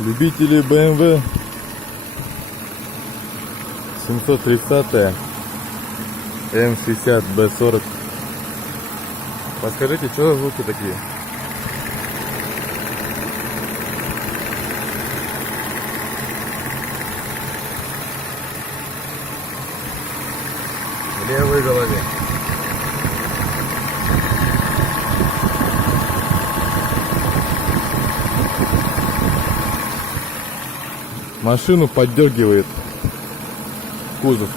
Любители BMW 730 М60 Б40. Подскажите, что за звуки такие? В левой голове. Машину поддергивает кузов.